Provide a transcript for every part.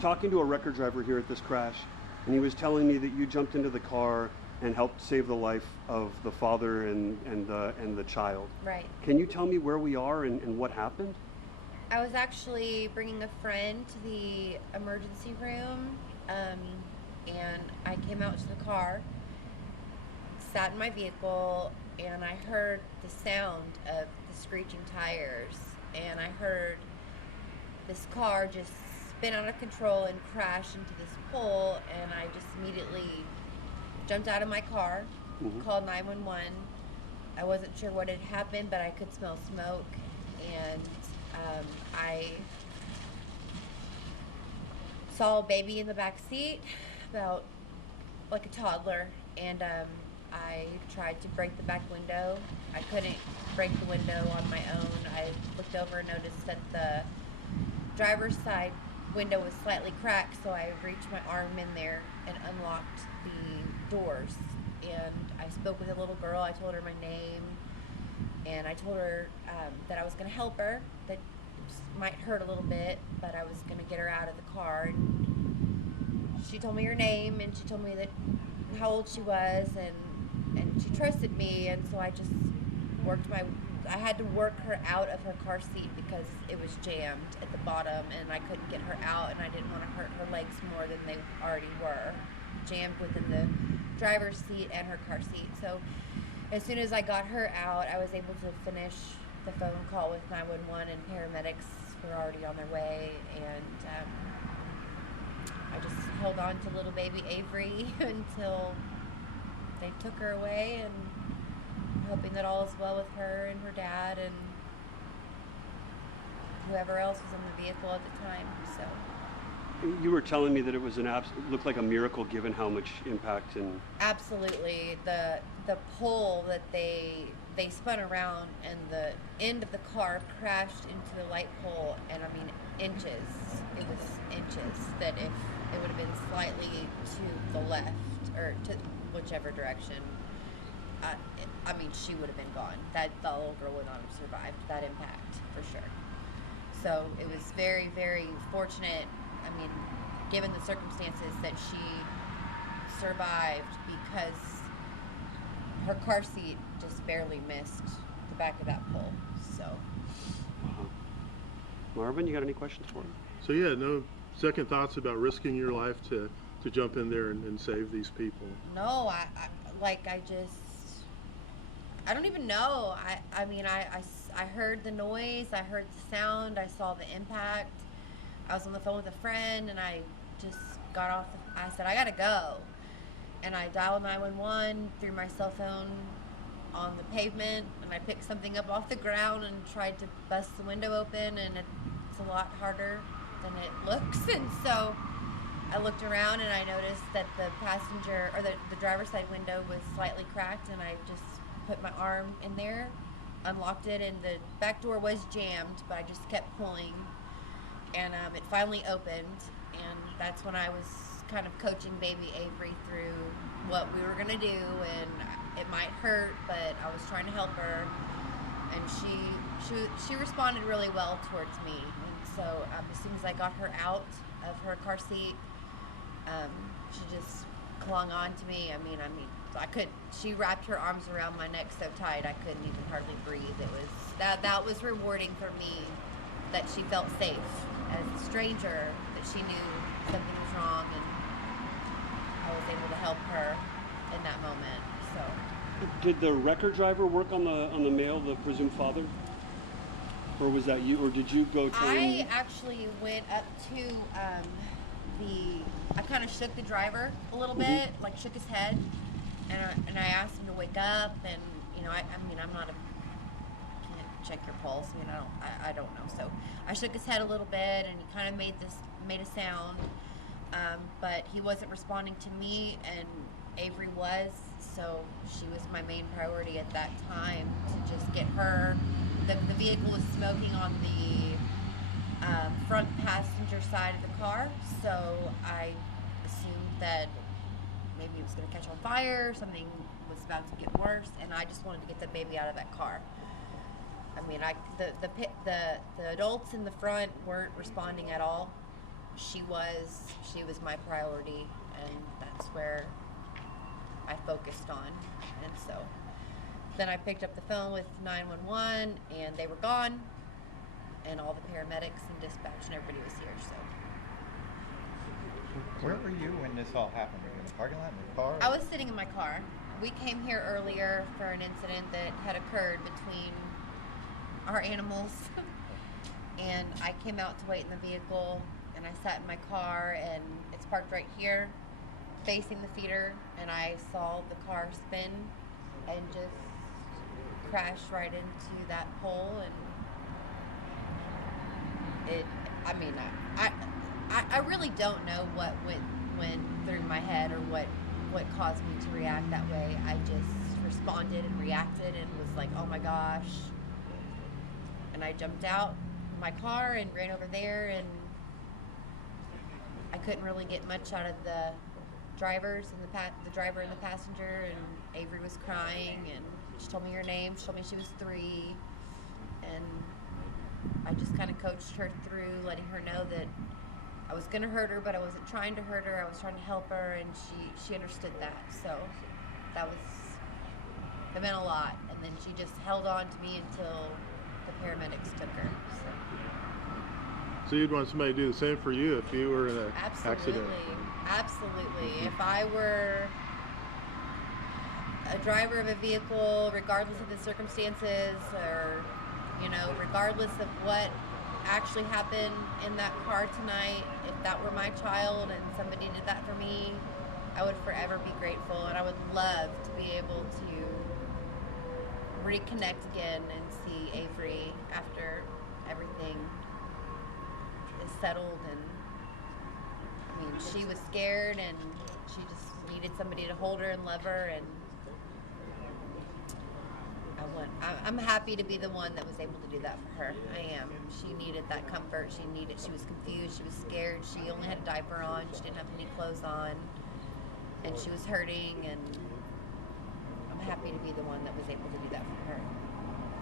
talking to a record driver here at this crash, and he was telling me that you jumped into the car and helped save the life of the father and the child. Right. Can you tell me where we are and what happened? I was actually bringing a friend to the emergency room, and I came out to the car, sat in my vehicle, and I heard the sound of the screeching tires, and I heard this car just spin out of control and crash into this pole, and I just immediately jumped out of my car, called 911. I wasn't sure what had happened, but I could smell smoke, and I saw a baby in the back seat, about like a toddler, and I tried to break the back window. I couldn't break the window on my own. I looked over and noticed that the driver's side window was slightly cracked, so I reached my arm in there and unlocked the doors. And I spoke with a little girl. I told her my name, and I told her that I was going to help her, that it might hurt a little bit, but I was going to get her out of the car. And she told me her name, and she told me that how old she was, and she trusted me, and so I just I had to work her out of her car seat because it was jammed at the bottom, and I couldn't get her out, and I didn't want to hurt her legs more than they already were, jammed within the driver's seat and her car seat. So as soon as I got her out, I was able to finish the phone call with 911, and paramedics were already on their way, and I just held on to little baby Avery until they took her away, and hoping that all is well with her and her dad and whoever else was in the vehicle at the time. So You were telling me that it was it looked like a miracle given how much impact and absolutely, the pole that they spun around, and the end of the car crashed into the light pole, and I mean inches. It was inches. That if it would have been slightly to the left or to whichever direction, I mean, she would have been gone. That the little girl would not have survived that impact for sure. So it was very, very fortunate. I mean, given the circumstances, that she survived because her car seat just barely missed the back of that pole. So, Marvin, you got any questions for him? So yeah, no second thoughts about risking your life to jump in there and save these people? no, I don't even know. I mean, I heard the noise, I heard the sound, I saw the impact. I was on the phone with a friend, and I just got off. I said, I gotta go. And I dialed 911 through my cell phone on the pavement, and I picked something up off the ground and tried to bust the window open, and it's a lot harder than it looks. And so I looked around, and I noticed that the passenger, or the driver's side window was slightly cracked, and I just put my arm in there, unlocked it, and the back door was jammed, but I just kept pulling, and it finally opened. And that's when I was kind of coaching baby Avery through what we were gonna do, and it might hurt, but I was trying to help her, and she responded really well towards me. And so as soon as I got her out of her car seat, she just clung on to me. I mean, I couldn't. She wrapped her arms around my neck so tight I couldn't even hardly breathe. It was that was rewarding for me, that she felt safe as a stranger, that she knew something was wrong, and I was able to help her in that moment. So Did the record driver work on the male, the presumed father, or was that you, or did you go try? I actually went up to I kind of shook the driver a little bit, like shook his head, and I asked him to wake up, and I mean, I'm not can't check your pulse. I mean, I don't know. So I shook his head a little bit, and he kind of made a sound, but he wasn't responding to me, and Avery was. So she was my main priority at that time, to just get her. The vehicle was smoking on the front passenger side of the car, so I assumed that maybe it was going to catch on fire, something was about to get worse, and I just wanted to get the baby out of that car. I mean, the adults in the front weren't responding at all. she was my priority, and that's where I focused on. And so then I picked up the phone with 911, and they were gone, and all the paramedics and dispatch and everybody was here. So Where were you when this all happened? Were you in the parking lot, in the car? I was sitting in my car. We came here earlier for an incident that had occurred between our animals. And I came out to wait in the vehicle, and I sat in my car, and it's parked right here, facing the feeder, and I saw the car spin and just crash right into that pole. And I really don't know what went through my head or what caused me to react that way. I just responded and reacted and was like, oh my gosh. And I jumped out my car and ran over there, and I couldn't really get much out of the drivers and the driver and the passenger, and Avery was crying, and she told me her name. She told me she was 3, and I just kind of coached her through, letting her know that I was gonna hurt her, but I wasn't trying to hurt her. I was trying to help her, and she understood that. So it meant a lot. And then she just held on to me until the paramedics took her. So you'd want somebody to do the same for you if you were in an accident? Absolutely. If I were a driver of a vehicle, regardless of the circumstances, or regardless of what actually happened in that car tonight, if that were my child and somebody did that for me, I would forever be grateful, and I would love to be able to reconnect again and see Avery after everything is settled. And she was scared, and she just needed somebody to hold her and love her, and I'm happy to be the one that was able to do that for her. I am. She needed that comfort. She was confused. She was scared. She only had a diaper on. She didn't have any clothes on, and she was hurting, and I'm happy to be the one that was able to do that for her.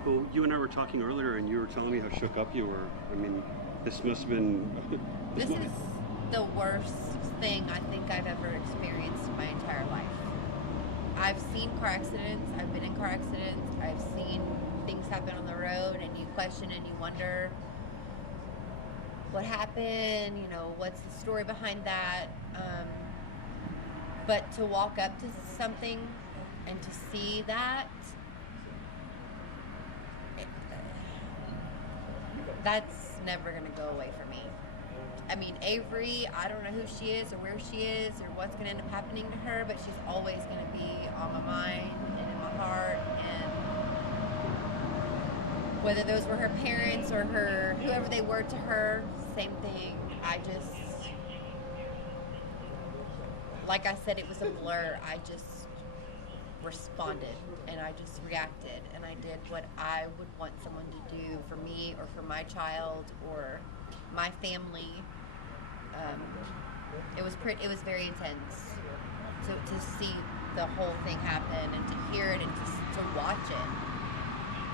Well, you and I were talking earlier, and you were telling me how shook up you were. This must have been... This is the worst thing I think I've ever experienced in my entire life. I've seen car accidents. I've been in car accidents. I've seen things happen on the road, and you question and you wonder what happened, what's the story behind that. But to walk up to something and to see that, that's never going to go away for me. Avery, I don't know who she is or where she is or what's going to end up happening to her, but she's always going to be on my mind and in my heart. And whether those were her parents or whoever they were to her, same thing. I just, like I said, it was a blur. I just responded, and I just reacted, and I did what I would want someone to do for me or for my child or my family. It was very intense to see the whole thing happen and to hear it and to watch it.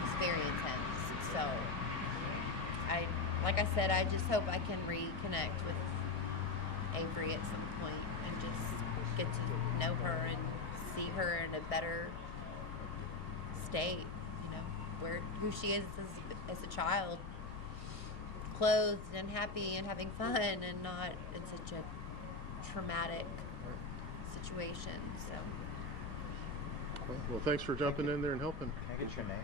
It's very intense. So like I said, I just hope I can reconnect with Avery at some point and just get to know her and see her in a better state, who she is as a child, clothed and happy and having fun, and not in such a traumatic situation. So Well, thanks for jumping in there and helping. Can I get your name?